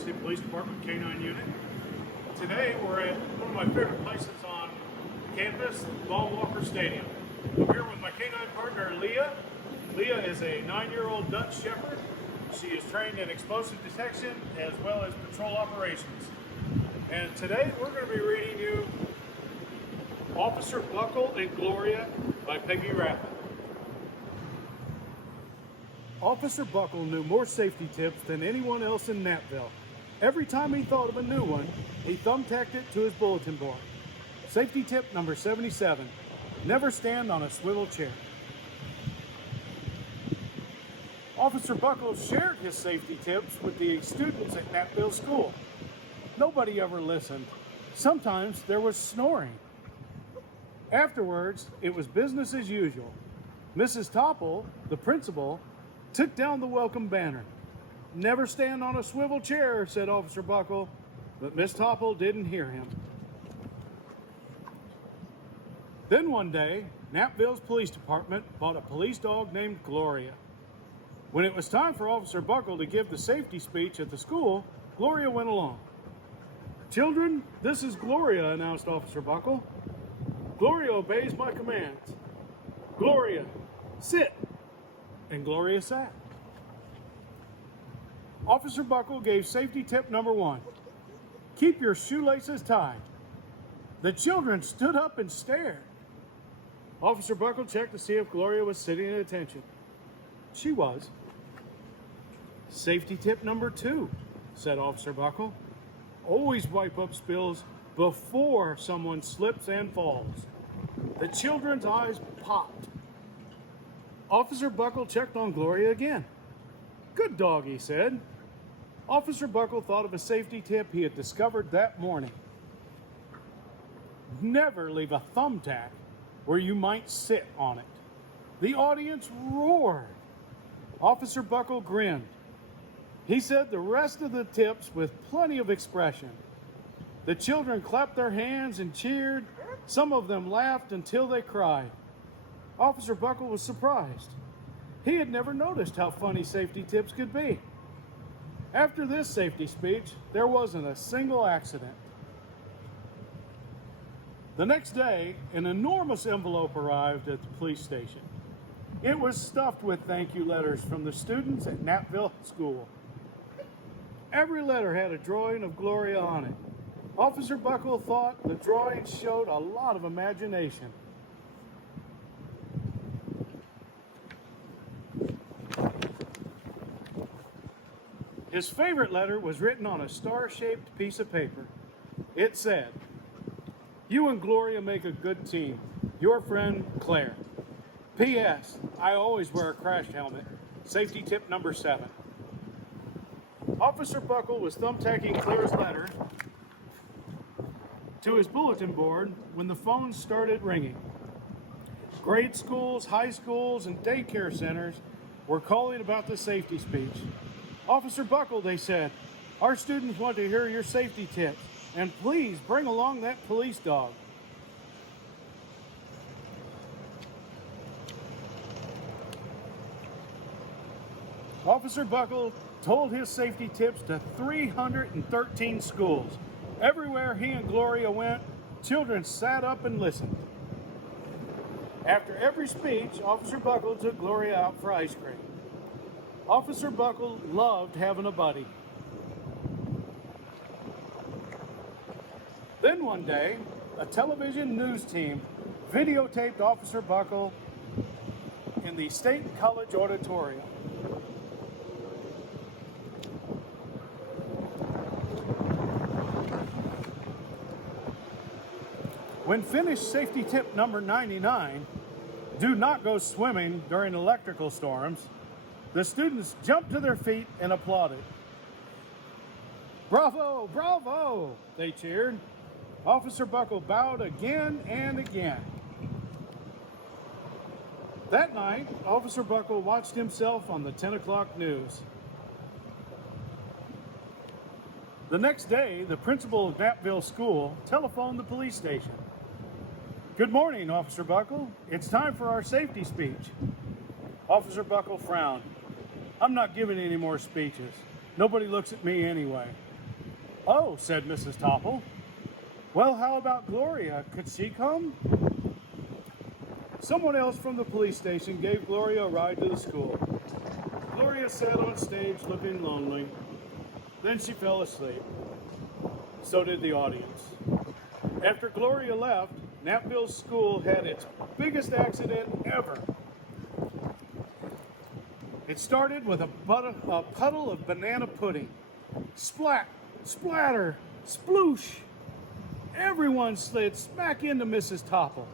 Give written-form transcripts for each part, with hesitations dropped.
University Police Department K9 unit. Today we're at one of my favorite places on campus, Ball Walker Stadium. I'm here with my K9 partner Leah. Leah is a 9-year-old Dutch Shepherd. She is trained in explosive detection as well as patrol operations. And today we're going to be reading you Officer Buckle and Gloria by Peggy Rathman. Officer Buckle knew more safety tips than anyone else in Napville. Every time he thought of a new one, he thumbtacked it to his bulletin board. Safety tip number 77, never stand on a swivel chair. Officer Buckle shared his safety tips with the students at Napville School. Nobody ever listened. Sometimes there was snoring. Afterwards, it was business as usual. Mrs. Topple, the principal, took down the welcome banner. Never stand on a swivel chair, said Officer Buckle, but Miss Topple didn't hear him. Then one day, Napville's police department bought a police dog named Gloria. When it was time for Officer Buckle to give the safety speech at the school, Gloria went along. "Children, this is Gloria," announced Officer Buckle. "Gloria obeys my commands. Gloria, sit." And Gloria sat. Officer Buckle gave safety tip number 1. Keep your shoelaces tied. The children stood up and stared. Officer Buckle checked to see if Gloria was sitting at attention. She was. Safety tip number 2, said Officer Buckle. Always wipe up spills before someone slips and falls. The children's eyes popped. Officer Buckle checked on Gloria again. Good dog, he said. Officer Buckle thought of a safety tip he had discovered that morning. Never leave a thumbtack where you might sit on it. The audience roared. Officer Buckle grinned. He said the rest of the tips with plenty of expression. The children clapped their hands and cheered. Some of them laughed until they cried. Officer Buckle was surprised. He had never noticed how funny safety tips could be. After this safety speech, there wasn't a single accident. The next day, an enormous envelope arrived at the police station. It was stuffed with thank you letters from the students at Napville School. Every letter had a drawing of Gloria on it. Officer Buckle thought the drawing showed a lot of imagination. His favorite letter was written on a star-shaped piece of paper. It said, "You and Gloria make a good team. Your friend, Claire. P.S. I always wear a crash helmet. Safety tip number 7. Officer Buckle was thumbtacking Claire's letter to his bulletin board when the phone started ringing. Grade schools, high schools, and daycare centers were calling about the safety speech. Officer Buckle, they said, our students want to hear your safety tips, and please bring along that police dog. Officer Buckle told his safety tips to 313 schools. Everywhere he and Gloria went, children sat up and listened. After every speech, Officer Buckle took Gloria out for ice cream. Officer Buckle loved having a buddy. Then one day, a television news team videotaped Officer Buckle in the State College auditorium. When finished safety tip number 99, do not go swimming during electrical storms, the students jumped to their feet and applauded. Bravo, bravo, they cheered. Officer Buckle bowed again and again. That night, Officer Buckle watched himself on the 10 o'clock news. The next day, the principal of Napville School telephoned the police station. Good morning, Officer Buckle. It's time for our safety speech. Officer Buckle frowned. I'm not giving any more speeches. Nobody looks at me anyway. Oh, said Mrs. Topple. Well, how about Gloria? Could she come? Someone else from the police station gave Gloria a ride to the school. Gloria sat on stage looking lonely. Then she fell asleep. So did the audience. After Gloria left, Knappville School had its biggest accident ever. It started with a puddle of banana pudding. Splat, splatter, sploosh. Everyone slid smack into Mrs. Topple,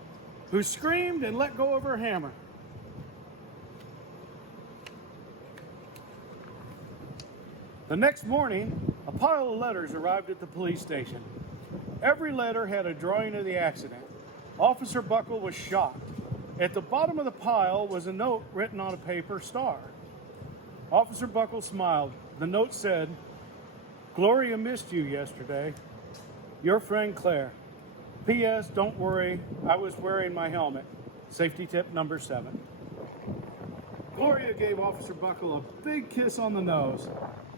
who screamed and let go of her hammer. The next morning, a pile of letters arrived at the police station. Every letter had a drawing of the accident. Officer Buckle was shocked. At the bottom of the pile was a note written on a paper star. Officer Buckle smiled. The note said, "Gloria missed you yesterday. Your friend Claire. P.S. Don't worry, I was wearing my helmet. Safety tip number 7. Gloria gave Officer Buckle a big kiss on the nose.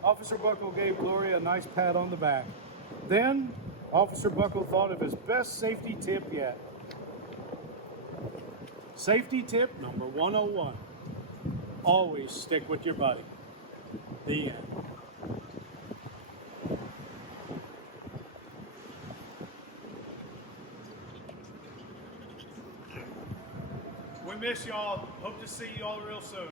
Officer Buckle gave Gloria a nice pat on the back. Then, Officer Buckle thought of his best safety tip yet. Safety tip number 101. Always stick with your buddy. The end. We miss y'all. Hope to see y'all real soon.